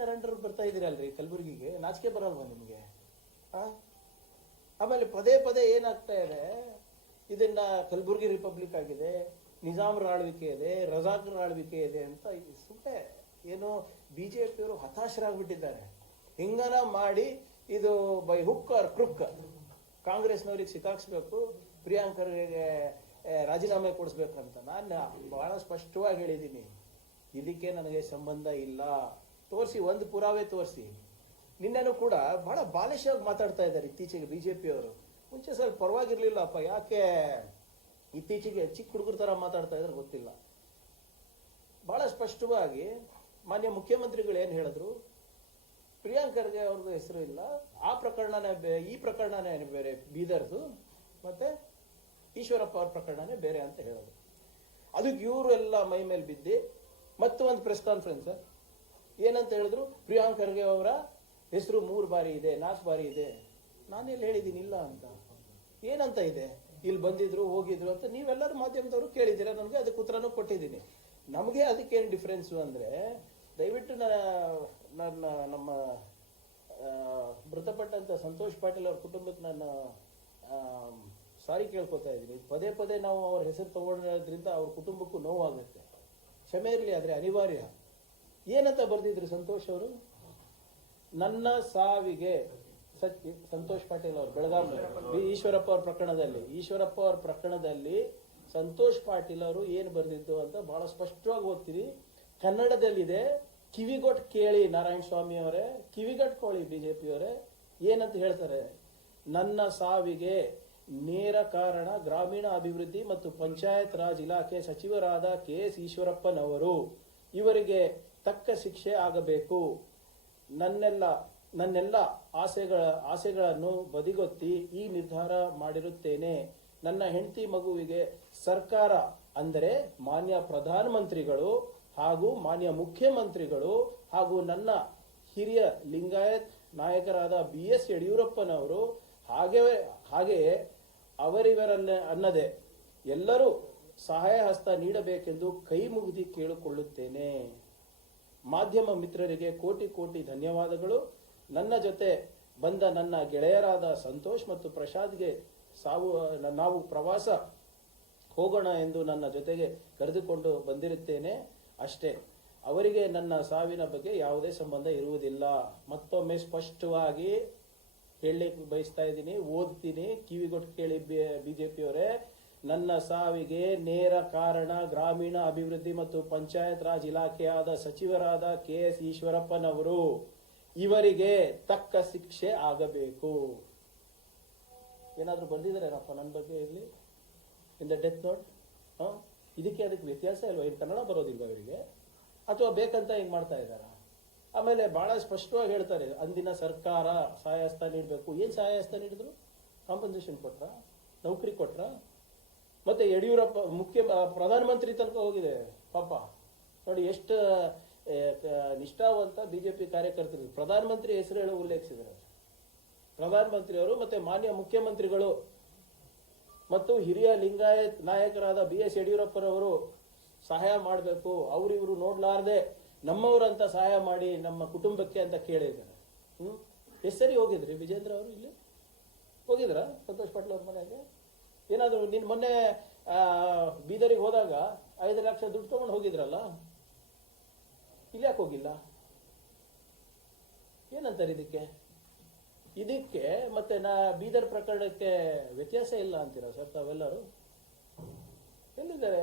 ನರೇಂದ್ರ ಬರ್ತಾ ಇದ್ದೀರಲ್ರಿ ಕಲಬುರಗಿಗೆ, ನಾಚಿಕೆ ಬರಲ್ವಾ ನಿಮಗೆ? ಆಮೇಲೆ ಪದೇ ಪದೇ ಏನಾಗ್ತಾ ಇದೆ, ಇದನ್ನ ಕಲಬುರಗಿ ರಿಪಬ್ಲಿಕ್ ಆಗಿದೆ, ನಿಜಾಮ್ರ ಆಳ್ವಿಕೆ ಇದೆ, ರಜಾಕ್ರ ಆಳ್ವಿಕೆ ಇದೆ ಅಂತ ಸುಮ್ಮನೆ ಏನೋ ಬಿಜೆಪಿಯವರು ಹತಾಶರಾಗ್ಬಿಟ್ಟಿದ್ದಾರೆ. ಹಿಂಗನ ಮಾಡಿ ಇದು ಬೈ ಹುಕ್ ಆರ್ ಕ್ರುಕ್ ಕಾಂಗ್ರೆಸ್ನವ್ರಿಗೆ ಸಿಕ್ಕಾಕ್ಸ್ಬೇಕು, ಪ್ರಿಯಾಂಕರ್ಗೆ ರಾಜೀನಾಮೆ ಕೊಡಿಸ್ಬೇಕಂತ ನಾನು ಬಹಳ ಸ್ಪಷ್ಟವಾಗಿ ಹೇಳಿದ್ದೀನಿ. ಇದಕ್ಕೆ ನನಗೆ ಸಂಬಂಧ ಇಲ್ಲ. ತೋರಿಸಿ, ಒಂದು ಪುರಾವೆ ತೋರಿಸಿ. ನಿನ್ನೆನೂ ಕೂಡ ಬಹಳ ಬಾಲಿಶವಾಗಿ ಮಾತಾಡ್ತಾ ಇದ್ದಾರೆ ಇತ್ತೀಚೆಗೆ ಬಿಜೆಪಿಯವರು. ಮುಂಚೆ ಸ್ವಲ್ಪ ಪರವಾಗಿರ್ಲಿಲ್ಲಪ್ಪ, ಯಾಕೆ ಇತ್ತೀಚೆಗೆ ಚಿಕ್ಕ ಹುಡುಗರ ತರ ಮಾತಾಡ್ತಾ ಇದ್ರೆ ಗೊತ್ತಿಲ್ಲ. ಬಹಳ ಸ್ಪಷ್ಟವಾಗಿ ಮಾನ್ಯ ಮುಖ್ಯಮಂತ್ರಿಗಳು ಏನ್ ಹೇಳಿದ್ರು, ಪ್ರಿಯಾಂಕರ್ಗೆ ಅವ್ರದ್ದು ಹೆಸರು ಇಲ್ಲ, ಆ ಪ್ರಕರಣನೇ ಈ ಪ್ರಕರಣನೇ ಬೇರೆ ಬೀದರ್ದು, ಮತ್ತೆ ಈಶ್ವರಪ್ಪ ಅವ್ರ ಪ್ರಕರಣನೇ ಬೇರೆ ಅಂತ ಹೇಳಿದ್ರು. ಅದಕ್ಕೆ ಇವರು ಎಲ್ಲ ಮೈ ಮೇಲೆ ಬಿದ್ದಿ ಮತ್ತು ಒಂದು ಪ್ರೆಸ್ ಕಾನ್ಫರೆನ್ಸ್ ಏನಂತ ಹೇಳಿದ್ರು, ಪ್ರಿಯಾಂಕರ್ಗೆ ಅವರ ಹೆಸರು 3 ಬಾರಿ ಇದೆ, 4 ಬಾರಿ ಇದೆ. ನಾನೆಲ್ಲಿ ಹೇಳಿದ್ದೀನಿ ಇಲ್ಲ ಅಂತ? ಏನಂತ ಇದೆ? ಇಲ್ಲಿ ಬಂದಿದ್ರು ಹೋಗಿದ್ರು ಅಂತ ನೀವೆಲ್ಲರೂ ಮಾಧ್ಯಮದವರು ಕೇಳಿದ್ದೀರಾ, ನನಗೆ ಅದಕ್ಕೆ ಉತ್ತರನೂ ಕೊಟ್ಟಿದ್ದೀನಿ. ನಮಗೆ ಅದಕ್ಕೇನು ಡಿಫ್ರೆನ್ಸು ಅಂದರೆ, ದಯವಿಟ್ಟು ನಮ್ಮ ಮೃತಪಟ್ಟಂತ ಸಂತೋಷ್ ಪಾಟೀಲ್ ಅವ್ರ ಕುಟುಂಬಕ್ಕೆ ನಾನು ಸಾರಿ ಕೇಳ್ಕೊತಾ ಇದ್ದೀನಿ. ಪದೇ ಪದೇ ನಾವು ಅವ್ರ ಹೆಸರು ತಗೊಳ್ಳೋದ್ರಿಂದ ಅವ್ರ ಕುಟುಂಬಕ್ಕೂ ನೋವಾಗುತ್ತೆ. ಕ್ಷಮೆ ಇರಲಿ, ಆದರೆ ಅನಿವಾರ್ಯ. ಏನಂತ ಬರ್ದಿದ್ರು ಸಂತೋಷ್ ಅವರು? ನನ್ನ ಸಾವಿಗೆ ಸಂತೋಷ್ ಪಾಟೀಲ್ ಅವರು ಬೆಳಗಾವಿ ಈಶ್ವರಪ್ಪ ಅವ್ರ ಪ್ರಕರಣದಲ್ಲಿ ಸಂತೋಷ್ ಪಾಟೀಲ್ ಅವರು ಏನು ಬರ್ದಿದ್ದು ಅಂತ ಬಹಳ ಸ್ಪಷ್ಟವಾಗಿ ಓದ್ತೀವಿ. ಕನ್ನಡದಲ್ಲಿದೆ, ಕಿವಿಗೊಟ್ಟು ಕೇಳಿ ನಾರಾಯಣ ಸ್ವಾಮಿ ಅವರೇ, ಕಿವಿಗಟ್ಕೊಳ್ಳಿ ಬಿಜೆಪಿ ಅವರೇ. ಏನಂತ ಹೇಳ್ತಾರೆ? ನನ್ನ ಸಾವಿಗೆ ನೇರ ಕಾರಣ ಗ್ರಾಮೀಣ ಅಭಿವೃದ್ಧಿ ಮತ್ತು ಪಂಚಾಯತ್ ರಾಜ್ ಇಲಾಖೆ ಸಚಿವರಾದ KS ಈಶ್ವರಪ್ಪನವರು. ಇವರಿಗೆ ತಕ್ಕ ಶಿಕ್ಷೆ ಆಗಬೇಕು. ನನ್ನೆಲ್ಲ ಆಸೆಗಳನ್ನು ಬದಿಗೊತ್ತಿ ಈ ನಿರ್ಧಾರ ಮಾಡಿರುತ್ತೇನೆ. ನನ್ನ ಹೆಂಡತಿ ಮಗುವಿಗೆ ಸರ್ಕಾರ ಅಂದರೆ ಮಾನ್ಯ ಪ್ರಧಾನಮಂತ್ರಿಗಳು ಹಾಗೂ ಮಾನ್ಯ ಮುಖ್ಯಮಂತ್ರಿಗಳು ಹಾಗೂ ನನ್ನ ಹಿರಿಯ ಲಿಂಗಾಯತ್ ನಾಯಕರಾದ BS ಯಡಿಯೂರಪ್ಪನವರು ಹಾಗೆಯೇ ಅವರಿವರನ್ನದೇ ಎಲ್ಲರೂ ಸಹಾಯ ಹಸ್ತ ನೀಡಬೇಕೆಂದು ಕೈ ಮುಗಿದು ಕೇಳಿಕೊಳ್ಳುತ್ತೇನೆ. ಮಾಧ್ಯಮ ಮಿತ್ರರಿಗೆ ಕೋಟಿ ಕೋಟಿ ಧನ್ಯವಾದಗಳು. ನನ್ನ ಜೊತೆ ಬಂದ ನನ್ನ ಗೆಳೆಯರಾದ ಸಂತೋಷ್ ಮತ್ತು ಪ್ರಸಾದ್ಗೆ ನಾವು ಪ್ರವಾಸ ಹೋಗೋಣ ಎಂದು ನನ್ನ ಜೊತೆಗೆ ಕರೆದುಕೊಂಡು ಬಂದಿರುತ್ತೇನೆ ಅಷ್ಟೇ. ಅವರಿಗೆ ನನ್ನ ಸಾವಿನ ಬಗ್ಗೆ ಯಾವುದೇ ಸಂಬಂಧ ಇರುವುದಿಲ್ಲ. ಮತ್ತೊಮ್ಮೆ ಸ್ಪಷ್ಟವಾಗಿ ಹೇಳಲಿಕ್ಕೆ ಬಯಸ್ತಾ ಇದ್ದೀನಿ, ಓದ್ತೀನಿ, ಕಿವಿಗೊಟ್ಟು ಕೇಳಿ ಬಿಜೆಪಿಯವರೇ. ನನ್ನ ಸಾವಿಗೆ ನೇರ ಕಾರಣ ಗ್ರಾಮೀಣ ಅಭಿವೃದ್ಧಿ ಮತ್ತು ಪಂಚಾಯತ್ ರಾಜ್ ಇಲಾಖೆಯಾದ ಸಚಿವರಾದ KS ಈಶ್ವರಪ್ಪನವರು. ಇವರಿಗೆ ತಕ್ಕ ಶಿಕ್ಷೆ ಆಗಬೇಕು. ಏನಾದ್ರೂ ಬಂದಿದ್ದಾರೇನಪ್ಪ ನನ್ನ ಬಗ್ಗೆ ಇರಲಿ ಇನ್ ದ ಡೆತ್ ನೋಟ್? ಇದಕ್ಕೆ ಅದಕ್ಕೆ ವ್ಯತ್ಯಾಸ ಇಲ್ವಾ? ಇನ್ನು ಕನ್ನಡ ಬರೋದಿಲ್ವಾ ಇವರಿಗೆ? ಅಥವಾ ಬೇಕಂತ ಹಿಂಗ್ ಮಾಡ್ತಾ ಇದ್ದಾರ? ಆಮೇಲೆ ಬಹಳ ಸ್ಪಷ್ಟವಾಗಿ ಹೇಳ್ತಾರೆ, ಅಂದಿನ ಸರ್ಕಾರ ಸಹಾಯ ಹಸ್ತ ನೀಡಬೇಕು. ಏನ್ ಸಹಾಯ ಹಸ್ತ ನೀಡಿದ್ರು? ಕಾಂಪನ್ಸೇಷನ್ ಕೊಟ್ರ? ನೌಕರಿ ಕೊಟ್ರ? ಮತ್ತೆ ಯಡಿಯೂರಪ್ಪ ಪ್ರಧಾನಮಂತ್ರಿ ತನಕ ಹೋಗಿದೆ ಪಾಪ. ನೋಡಿ ಎಷ್ಟು ನಿಷ್ಠಾವಂತ ಬಿಜೆಪಿ ಕಾರ್ಯಕರ್ತರು. ಪ್ರಧಾನಮಂತ್ರಿ ಹೆಸರು ಹೇಳಿ ಉಲ್ಲೇಖಿಸಿದ್ದಾರೆ. ಪ್ರಧಾನಮಂತ್ರಿ ಅವರು ಮತ್ತೆ ಮಾನ್ಯ ಮುಖ್ಯಮಂತ್ರಿಗಳು ಮತ್ತು ಹಿರಿಯ ಲಿಂಗಾಯತ್ ನಾಯಕರಾದ BS ಯಡಿಯೂರಪ್ಪರವರು ಸಹಾಯ ಮಾಡಬೇಕು, ಅವ್ರಿವ್ರು ನೋಡ್ಲಾರ್ದೆ ನಮ್ಮವರಂತ ಸಹಾಯ ಮಾಡಿ ನಮ್ಮ ಕುಟುಂಬಕ್ಕೆ ಅಂತ ಕೇಳಿದ್ದಾರೆ. ಎಷ್ಟು ಸರಿ ಹೋಗಿದ್ರಿ ವಿಜೇಂದ್ರ ಅವರು? ಇಲ್ಲಿ ಹೋಗಿದ್ರ ಸಂತೋಷ್ ಪಾಟೀಲ್ ಅವ್ರ ಮನೆಗೆ? ಏನಾದ್ರು ನಿನ್ ಮೊನ್ನೆ ಬೀದರಿಗೆ ಹೋದಾಗ 5 ಲಕ್ಷ ದುಡ್ಡು ತಗೊಂಡು ಹೋಗಿದ್ರಲ್ಲ, ಇಲ್ಲಿ ಯಾಕೆ ಹೋಗಿಲ್ಲ? ಏನಂತಾರೆ ಇದಕ್ಕೆ ಮತ್ತೆ ಬೀದರ್ ಪ್ರಕರಣಕ್ಕೆ ವ್ಯತ್ಯಾಸ ಇಲ್ಲ ಅಂತೀರಾ ಸರ್ ತಾವೆಲ್ಲರೂ? ಎಲ್ಲಿದ್ದಾರೆ?